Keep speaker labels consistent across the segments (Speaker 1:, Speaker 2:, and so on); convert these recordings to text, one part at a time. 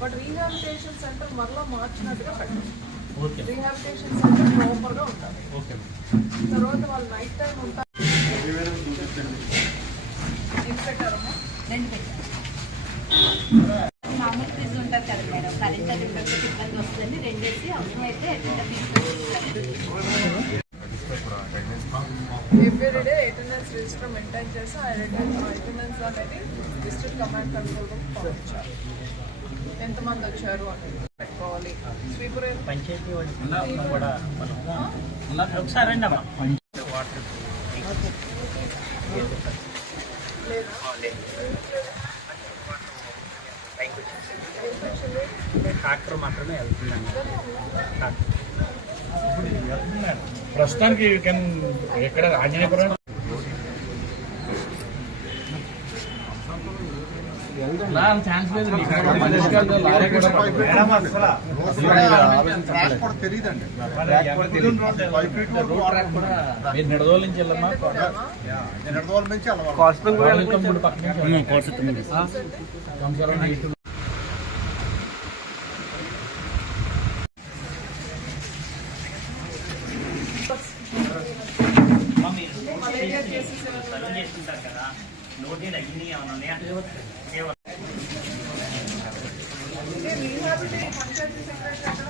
Speaker 1: But rehabilitation centre మరలా మార్చినట్టుగా పెట్టాలి
Speaker 2: okay.
Speaker 1: Rehabilitation centre ప్రాపర్గా ఉండాలి.
Speaker 2: ఓకే.
Speaker 1: తర్వాత వాళ్ళు నైట్ టైం ఉంటారు. ఎన్ని పెట్టారమ్మా?
Speaker 3: రెండు పెట్టారు. మామూలు ఫీజు ఉంటుంది కదా మేడం. కరెంట్ అది ఉండకపోతే ఇబ్బంది వస్తుందని రెండేసి అవసరమైతే
Speaker 1: every day attendance register maintain చేసి ఆ అటెండెన్స్ అనేది డిస్ట్రిక్ట్ కమాండ్ కంట్రోల్ రూమ్ పంపించాలి. ఎంతమంది వచ్చారు అనేది పెట్టుకోవాలి. స్వీపర్
Speaker 2: పంచాయతీ వాళ్ళు కూడా ఒకసారి వాటర్
Speaker 1: లేదా?
Speaker 2: ట్రాక్టర్ మాత్రమే వెళ్తుందండి. ట్రాక్టర్.
Speaker 4: ప్రస్తుతానికి యూ కెన్ ఎక్కడ ఆంజనేయపురం నిడదోలు నుంచి వెళ్ళమ్మా
Speaker 5: నిడదవోలు నుంచి అలవాటు
Speaker 4: పక్క నుంచి
Speaker 2: చేస్తుంటారు కదా నోటీలు అయ్యి ఏమైనా ఉన్నాయా
Speaker 1: అంటే రీహాబిలిటేషన్ పంచాయతీ సెక్రటరీ ఎక్కడ?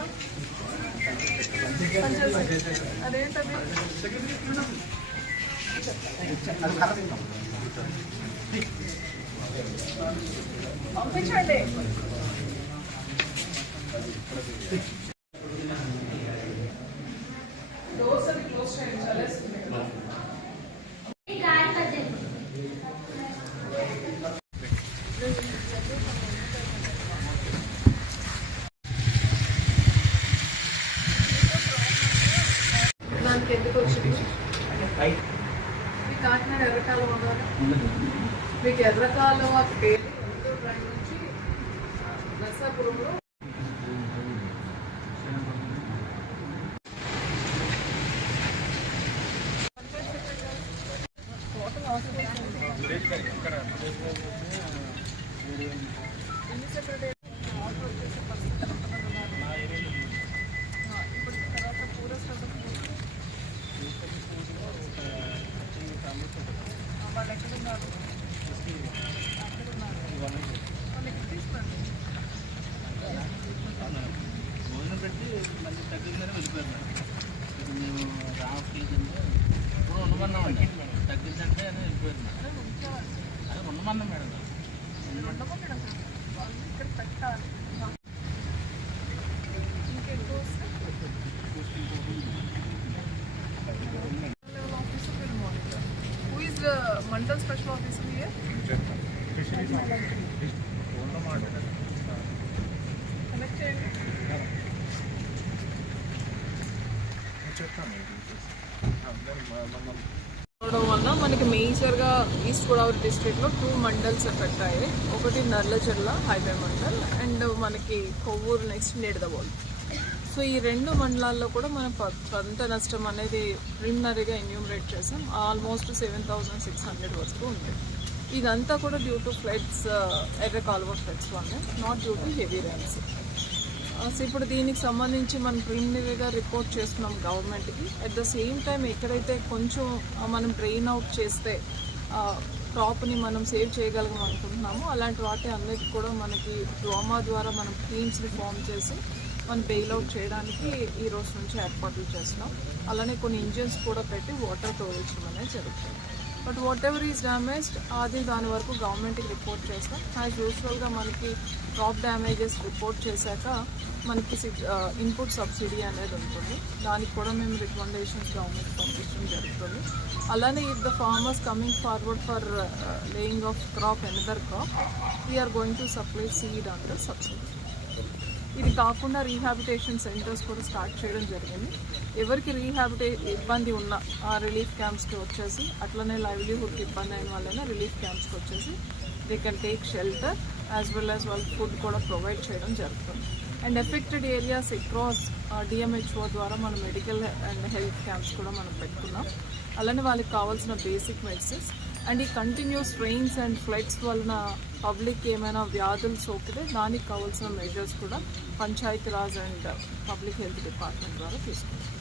Speaker 1: పంచాయతీ అదేంటది పంపించండి దానికి ఎందుకు వచ్చింది మీ కాకినాడ ఎర్రకాలం ఉండాలి మీకు ఎర్రకాలం పేరు నుంచి నర్సాపురంలో ఎన్ని సెక్రటరీ ఆర్డర్ వచ్చేసే పరిస్థితి ఉంటుంది కదా. ఆ, ఇప్పుడు తర్వాత పూర సదస్సు వాళ్ళు ఎక్కడ ఉన్నారు అక్కడ ఉన్నారు వాళ్ళకి తీసుకోండి
Speaker 2: భోజనం పెట్టి మళ్ళీ తగ్గిందని వెళ్ళిపోయారు ఇప్పుడు మేము రామకృష్ణ ఇప్పుడు ఉండమన్నామండి తగ్గిందంటే అని వెళ్ళిపోయారు
Speaker 1: అదే
Speaker 2: అది. ఉండమన్నాం మేడం
Speaker 1: మీరు ఉండమని అసలు వాళ్ళు ఇక్కడ పెట్టాలి. ఇంకెక్కువ వస్తే level officer will అవడం వల్ల మనకి మేజర్గా ఈస్ట్ గోదావరి డిస్ట్రిక్ట్లో టూ మండల్స్ ఎఫెక్ట్ అయ్యాయి. ఒకటి నర్లచెర్ల హైవే మండల్ అండ్ మనకి కొవ్వూరు నెక్స్ట్ నేడదవోల్ సో ఈ రెండు మండలాల్లో కూడా మనం ప- పంట నష్టం అనేది ప్రిలిమినరీగా ఎన్యూమరేట్ చేసాం. Almost seven thousand six hundred వరకు ఉంది. ఇదంతా కూడా డ్యూ టు ఫ్లడ్స్ ఎర్ర కాలువ ఫ్లడ్స్ వల్ల not due to heavy rains so ఇప్పుడు దీనికి సంబంధించి మనం ప్రిలిమినరీగా రిపోర్ట్ చేస్తున్నాం గవర్నమెంట్కి అట్ ద సేమ్ టైం ఎక్కడైతే కొంచెం మనం డ్రెయిన్ అవుట్ చేస్తే క్రాప్ని మనం సేవ్ చేయగలం అనుకుంటున్నాము అలాంటి వాటి అన్నిటి కూడా మనకి డ్రామా ద్వారా మనం టీమ్స్ని ఫామ్ చేసి మనం బెయిల్అవుట్ చేయడానికి ఈ రోజు నుంచి ఏర్పాట్లు చేస్తున్నాం. అలానే కొన్ని ఇంజిన్స్ కూడా పెట్టి వాటర్ తోలించడం అనేది జరుగుతుంది. But whatever is damaged అది దాని వరకు గవర్నమెంట్కి రిపోర్ట్ చేస్తాం. యాజ్ యూజువల్గా మనకి క్రాప్ డ్యామేజెస్ రిపోర్ట్ చేశాక మనకి ఇన్పుట్ సబ్సిడీ అనేది ఉంటుంది. దానికి కూడా మేము రికమెండేషన్స్ గవర్నమెంట్ పంపించడం జరుగుతుంది. అలానే if the farmers coming forward for laying of crop another crop we're going to supply seed under subsidy ఇది కాకుండా రీహాబిటేషన్ సెంటర్స్ కూడా స్టార్ట్ చేయడం జరిగింది. ఎవరికి రీహాబిటే ఇబ్బంది ఉన్న ఆ రిలీఫ్ క్యాంప్స్కి వచ్చేసి అట్లనే లైవ్లీహుడ్కి ఇబ్బంది అయిన వాళ్ళైనా రిలీఫ్ క్యాంప్స్కి వచ్చేసి they can take shelter as well as వాళ్ళకి ఫుడ్ కూడా ప్రొవైడ్ చేయడం జరుగుతుంది. And affected areas across DMHO ద్వారా మనం మెడికల్ అండ్ హెల్త్ క్యాంప్స్ కూడా మనం పెట్టుకున్నాం. అలానే వాళ్ళకి కావాల్సిన బేసిక్ మెడిసిన్స్ అండ్ ఈ కంటిన్యూస్ రెయిన్స్ అండ్ ఫ్లడ్స్ వలన పబ్లిక్ ఏమైనా వ్యాధులు సోకితే దానికి కావాల్సిన మెజర్స్ కూడా Panchayati Raj and public health department ద్వారా తీసుకుంటాం.